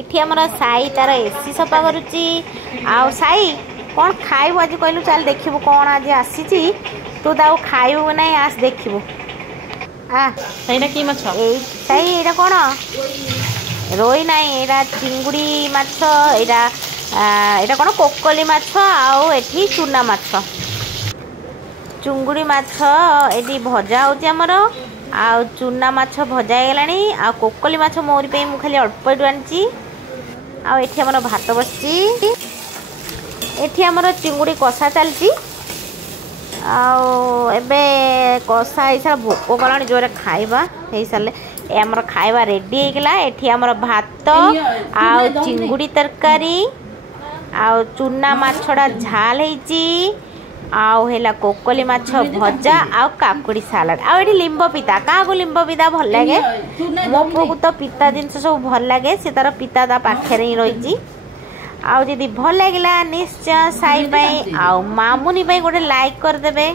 एठी हमर साई तार एसी सफा करुच्ची आउ साई कौन खाइबू आज कहलु चल देखिबू कौन आज आसीची तू दाउ खाइबू नहीं आस देखिबू आ साईटा की माछ ए साई एटा कौन रोई नहीं एटा चिंगुड़ी माछ एटा एटा कौन कोकली माछ आउ एठी चूना माछ चुंगुड़ी माछ एटी भजा होची हमर आ चूना माछ भजा गलानी आ कोकली माछ मोरी पे मु खाली अल्प आनी आ एठी हमर भात बसची एठी हमर चिंगुड़ी कषा चलची आबे कषा हिसाब भोक कलानी जोरे खाइबा हे साले ए हमर खाइबा रेडी हेगला एठी हमर भात आ चिंगुड़ी तरकारी आ चूना माछड़ा झाल हेची आउ हेला कोकली माछ भजा आउ काकुड़ी सालाड आ एठी लिंब पिता का को लिंब पिता भल लागे मो पुओ तो पिता जिनस सब भल लागे से तार पिता ता पाखे ही रही आउ जदि भल लागला निश्चय साई आउ मामुनी गोटे लाइक कर देबे।